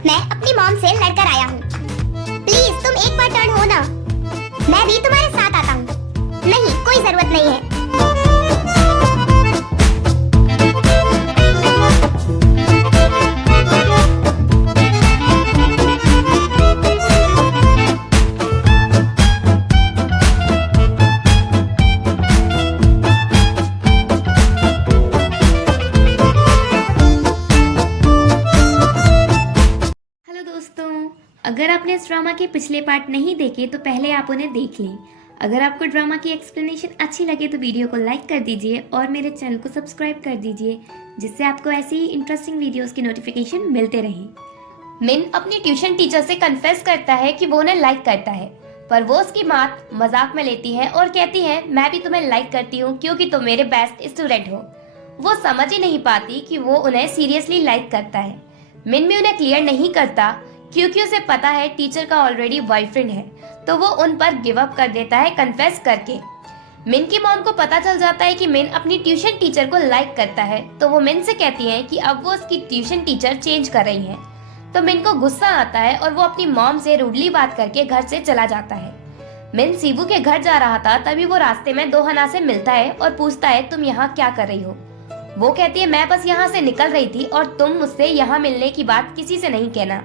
मैं अपनी मॉम से लड़कर आया हूँ। प्लीज तुम एक बार टर्न हो ना, मैं भी तुम्हारे साथ आता हूँ। नहीं, कोई जरूरत नहीं है। अगर आपने इस ड्रामा के पिछले पार्ट नहीं देखे तो पहले आप उन्हें देख लें। अगर आपको ड्रामा की एक्सप्लेनेशन अच्छी लगे तो वीडियो को लाइक कर दीजिए और मेरे चैनल को सब्सक्राइब कर दीजिए, जिससे आपको ऐसी ही इंटरेस्टिंग वीडियोस की नोटिफिकेशन मिलते रहें। मिन अपनी ट्यूशन टीचर से कन्फेस करता है कि वो उन्हें लाइक करता है, पर वो उसकी बात मजाक में लेती है और कहती है मैं भी तुम्हें लाइक करती हूँ क्योंकि तुम मेरे बेस्ट स्टूडेंट हो। वो समझ ही नहीं पाती कि वो उन्हें सीरियसली लाइक करता है। मिन भी उन्हें क्लियर नहीं करता क्योंकि उसे पता है टीचर का ऑलरेडी बॉयफ्रेंड है, तो वो उन पर गिव अप कर देता है कन्फेस करके। मिन की मॉम को पता चल जाता है कि मिन अपनी ट्यूशन टीचर को लाइक करता है, तो वो मिन से कहती है कि अब वो उसकी ट्यूशन टीचर चेंज कर रही है। तो मिन को गुस्सा आता है और वो अपनी मॉम से रूडली बात करके घर से चला जाता है। मिन सीबू के घर जा रहा था, तभी वो रास्ते में दोहना से मिलता है और पूछता है तुम यहाँ क्या कर रही हो। वो कहती है मैं बस यहाँ से निकल रही थी और तुम मुझसे यहाँ मिलने की बात किसी से नहीं कहना।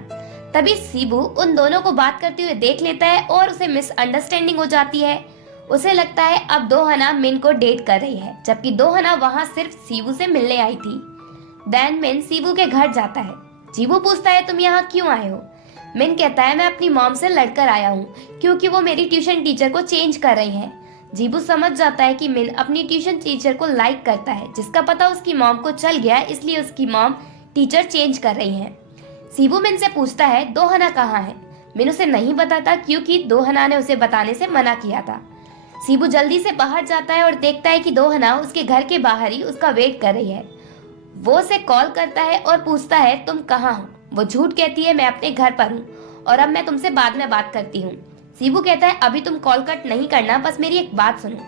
तभी सीबू उन दोनों को बात करते हुए देख लेता है और उसे मिसअंडरस्टैंडिंग हो जाती है। उसे लगता है अब दोहना मिन को डेट कर रही है, जबकि दोहना वहाँ सिर्फ सीबू से मिलने आई थी। देन मिन सीबू के घर जाता है। सीबू पूछता है तुम यहाँ क्यों आए हो। मिन कहता है मैं अपनी मॉम से लड़कर आया हूँ क्योंकि वो मेरी ट्यूशन टीचर को चेंज कर रही है। जीबू समझ जाता है कि मिन अपनी ट्यूशन टीचर को लाइक करता है, जिसका पता उसकी मॉम को चल गया, इसलिए उसकी मॉम टीचर चेंज कर रही है। सीबू मिन से पूछता है दोहना कहाँ है। मिन उसे नहीं बताता क्योंकि दोहना ने उसे बताने से मना किया था। सीबू जल्दी से बाहर जाता है और देखता है कि दोहना उसके घर के बाहर ही उसका वेट कर रही है। वो उसे कॉल करता है और पूछता है तुम कहाँ हो। वो झूठ कहती है मैं अपने घर पर हूँ और अब मैं तुमसे बाद में बात करती हूँ। सीबू कहता है अभी तुम कॉल कट नहीं करना, बस मेरी एक बात सुनो,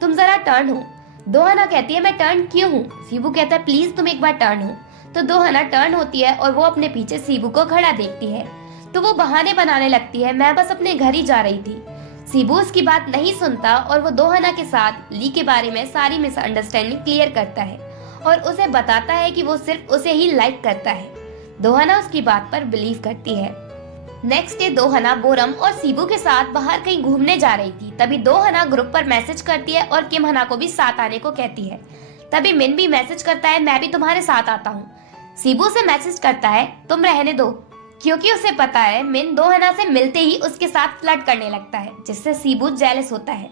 तुम जरा टर्न हो। दोहना कहती है मैं टर्न क्यों हूँ। सीबू कहता है प्लीज तुम एक बार टर्न हो। तो दोहना टर्न होती है और वो अपने पीछे सीबू को खड़ा देखती है, तो वो बहाने बनाने लगती है मैं बस अपने घर ही जा रही थी। सीबू उसकी बात नहीं सुनता और वो दोहना के साथ ली के बारे में सारी मिसअंडरस्टैंडिंग क्लियर करता है और उसे बताता है कि वो सिर्फ उसे ही लाइक करता है। दोहना उसकी बात पर बिलीव करती है। नेक्स्ट डे दोहना बोरम और सीबू के साथ बाहर कहीं घूमने जा रही थी। तभी दोहना ग्रुप पर मैसेज करती है और किम हना को भी साथ आने को कहती है। तभी मिन भी मैसेज करता है मैं भी तुम्हारे साथ आता हूँ। सीबू से मैसेज करता है तुम रहने दो, क्योंकि उसे पता है मिन दोहना से मिलते ही उसके साथ फ्लर्ट करने लगता है, जिससे सीबू जेलस होता है।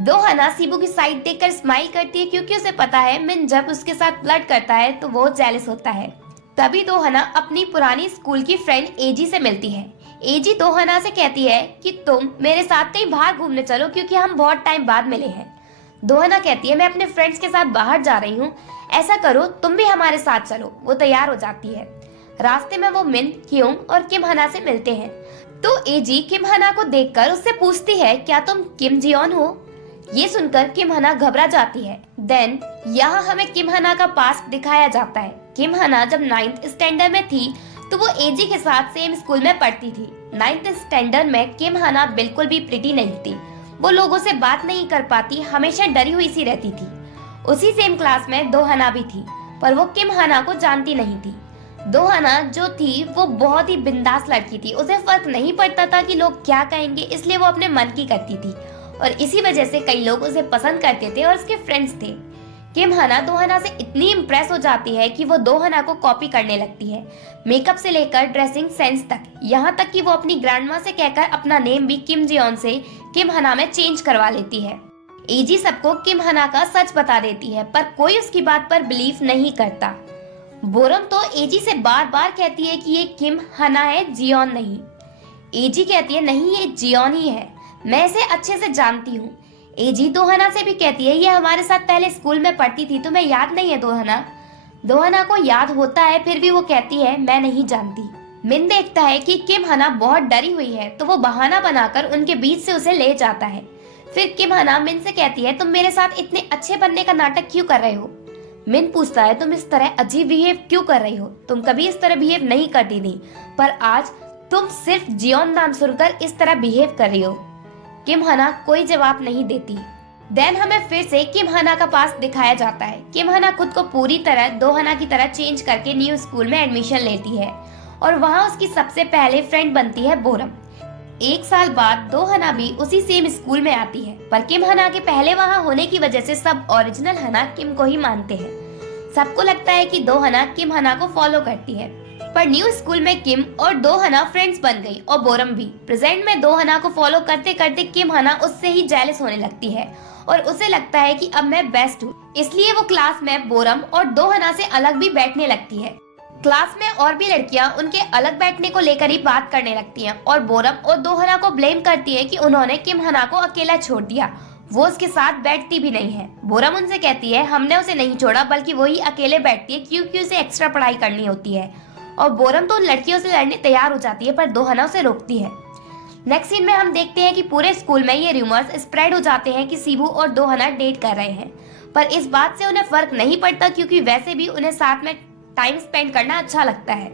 दोहना सीबू की साइड देखकर स्माइल करती है क्योंकि उसे पता है मिन जब उसके साथ फ्लर्ट करता है तो वो जेलस होता है। तभी दोहना अपनी पुरानी स्कूल की फ्रेंड एजी से मिलती है। एजी दोहना से कहती है कि तुम मेरे साथ कहीं बाहर घूमने चलो क्योंकि हम बहुत टाइम बाद मिले हैं। दोहना कहती है मैं अपने फ्रेंड्स के साथ बाहर जा रही हूँ, ऐसा करो तुम भी हमारे साथ चलो। वो तैयार हो जाती है। रास्ते में वो मिन, क्योंग और किम हना से मिलते हैं, तो एजी किम हना को देखकर उससे पूछती है क्या तुम किम जियोन हो। ये सुनकर किम हना घबरा जाती है। देन यहाँ हमें किम हना का पास्ट दिखाया जाता है। किम हना जब 9th स्टैंडर्ड में थी तो वो एजी के साथ सेम स्कूल में पढ़ती थी। 9th स्टैंडर्ड में किम हना बिल्कुल भी प्रिटी नहीं थी। वो लोगों से बात नहीं कर पाती, हमेशा डरी हुई सी रहती थी। उसी सेम क्लास में दोहना भी थी, पर वो किम हना को जानती नहीं थी। दोहना जो थी वो बहुत ही बिंदास लड़की थी। उसे फर्क नहीं पड़ता था कि लोग क्या कहेंगे, इसलिए वो अपने मन की करती थी और इसी वजह से कई लोग उसे पसंद करते थे और उसके फ्रेंड्स थे। किम हना दोहना से इतनी इम्प्रेस हो जाती है कि वो दोहना को कॉपी करने लगती है, मेकअप से लेकर ड्रेसिंग सेंस तक। यहाँ तक कि वो अपनी ग्रैंडमा से कहकर अपना नेम भी किम जियोन से किम हना में चेंज करवा लेती है। एजी सबको किम हना का सच बता देती है, पर कोई उसकी बात पर बिलीव नहीं करता। बोरम तो एजी से बार बार कहती है कि ये किम हना है, जियोन नहीं। एजी कहती है नहीं ये जियोन ही है, मैं इसे अच्छे से जानती हूँ। एजी दोहना से भी कहती है ये हमारे साथ पहले स्कूल में पढ़ती थी, तुम्हें याद नहीं है दोहना। दोहना को याद होता है, फिर भी वो कहती है मैं नहीं जानती। मिन देखता है कि किम हना बहुत डरी हुई है, तो वो बहाना बनाकर उनके बीच से उसे ले जाता है। फिर किम हना मिन से कहती है तुम मेरे साथ इतने अच्छे बनने का नाटक क्यों कर रहे हो। मिन पूछता है तुम इस तरह अजीब बिहेव क्यों कर रही हो, तुम कभी इस तरह बिहेव नहीं करती थी, पर आज तुम सिर्फ जियोन नाम सुनकर इस तरह बिहेव कर रही हो। किम हना कोई जवाब नहीं देती। देन हमें फिर से किम हना का पास दिखाया जाता है। किम हना खुद को पूरी तरह दो हना की तरह चेंज करके न्यू स्कूल में एडमिशन लेती है और वहाँ उसकी सबसे पहले फ्रेंड बनती है बोरम। एक साल बाद दो हना भी उसी सेम स्कूल में आती है, पर किम हना के पहले वहाँ होने की वजह से सब ओरिजिनल हना किम को ही मानते हैं। सबको लगता है कि दो हना किम हना को फॉलो करती है, पर न्यू स्कूल में किम और दो हना फ्रेंड्स बन गई और बोरम भी। प्रेजेंट में दो हना को फॉलो करते करते किम हना उससे ही जेलस होने लगती है और उसे लगता है कि अब मैं बेस्ट हूँ, इसलिए वो क्लास में बोरम और दो हना से अलग भी बैठने लगती है। क्लास में और भी लड़कियां उनके अलग बैठने को लेकर ही बात करने लगती हैं और बोरम और दो हना को ब्लेम करती है कि उन्होंने किम हना को अकेला छोड़ दिया, वो उसके साथ बैठती भी नहीं है। बोरम उनसे कहती है हमने उसे नहीं छोड़ा, बल्कि वही अकेले बैठती है क्योंकि उसे एक्स्ट्रा पढ़ाई करनी होती है। और बोरम तो उन लड़कियों से लड़ने तैयार हो जाती है, पर दो हना उसे रोकती है। नेक्स्ट सीन में हम देखते हैं कि पूरे स्कूल में ये रूमर्स स्प्रेड हो जाते हैं कि शिबू और दो हना डेट कर रहे हैं, पर इस बात से उन्हें फर्क नहीं पड़ता क्योंकि वैसे भी उन्हें साथ में टाइम स्पेंड करना अच्छा लगता है।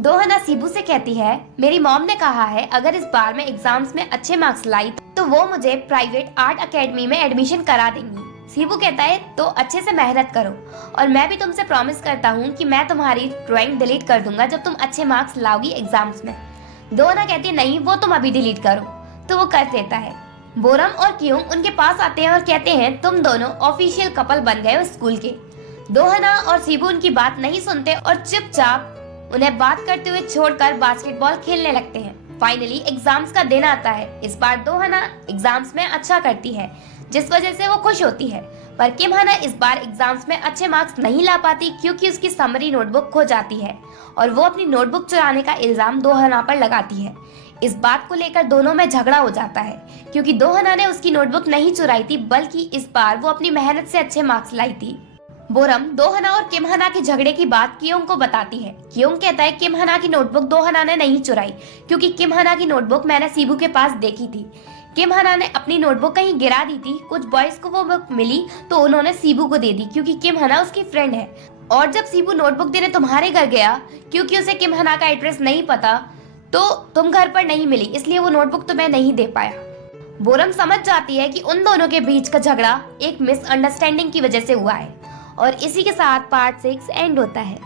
दो हना शिबू से कहती है मेरी मॉम ने कहा है अगर इस बार मैं एग्जाम्स में अच्छे मार्क्स लाई तो वो मुझे प्राइवेट आर्ट एकेडमी में एडमिशन करा देंगी। शिबू कहता है तो अच्छे से मेहनत करो और मैं भी तुमसे प्रॉमिस करता हूँ कि मैं तुम्हारी ड्राइंग डिलीट कर दूंगा जब तुम अच्छे मार्क्स लाओगी एग्जाम्स में। दो हना कहती है नहीं वो तुम अभी डिलीट करो, तो वो कर देता है। बोरम और क्यूंग उनके पास आते हैं और कहते हैं तुम दोनों ऑफिशियल कपल बन गए हो स्कूल के। दो हना और शिबू उनकी बात नहीं सुनते और चुपचाप उन्हें बात करते हुए छोड़कर बास्केटबॉल खेलने लगते हैं। फाइनली एग्जाम्स का दिन आता है। इस बार दो हना एग्जाम्स में अच्छा करती है जिस वजह से वो खुश होती है, पर किम हना इस बार एग्जाम्स में अच्छे मार्क्स नहीं ला पाती क्योंकि उसकी समरी नोटबुक खो जाती है और वो अपनी नोटबुक चुराने का इल्जाम दो हना पर लगाती है। इस बात को लेकर दोनों में झगड़ा हो जाता है क्योंकि दो हना ने उसकी नोटबुक नहीं चुराई थी, बल्कि इस बार वो अपनी मेहनत से अच्छे मार्क्स लाई थी। बोरम दो हना और किम हना के झगड़े की बात क्योंग को बताती है। क्योंग कहता है किम हना की नोटबुक दो हना ने नहीं चुराई क्योंकि किम हना की नोटबुक मैंने शिबू के पास देखी थी। किम हना ने अपनी नोटबुक कहीं गिरा दी थी, कुछ बॉयज को वो बुक मिली तो उन्होंने शिबू को दे दी क्योंकि किम हना उसकी फ्रेंड है। और जब शिबू नोटबुक देने तुम्हारे घर गया क्योंकि उसे किम हना का एड्रेस नहीं पता तो तुम घर पर नहीं मिली, इसलिए वो नोटबुक तुम्हें नहीं दे पाया। बोरम समझ जाती है कि उन दोनों के बीच का झगड़ा एक मिसअंडरस्टैंडिंग की वजह से हुआ है और इसी के साथ पार्ट 6 एंड होता है।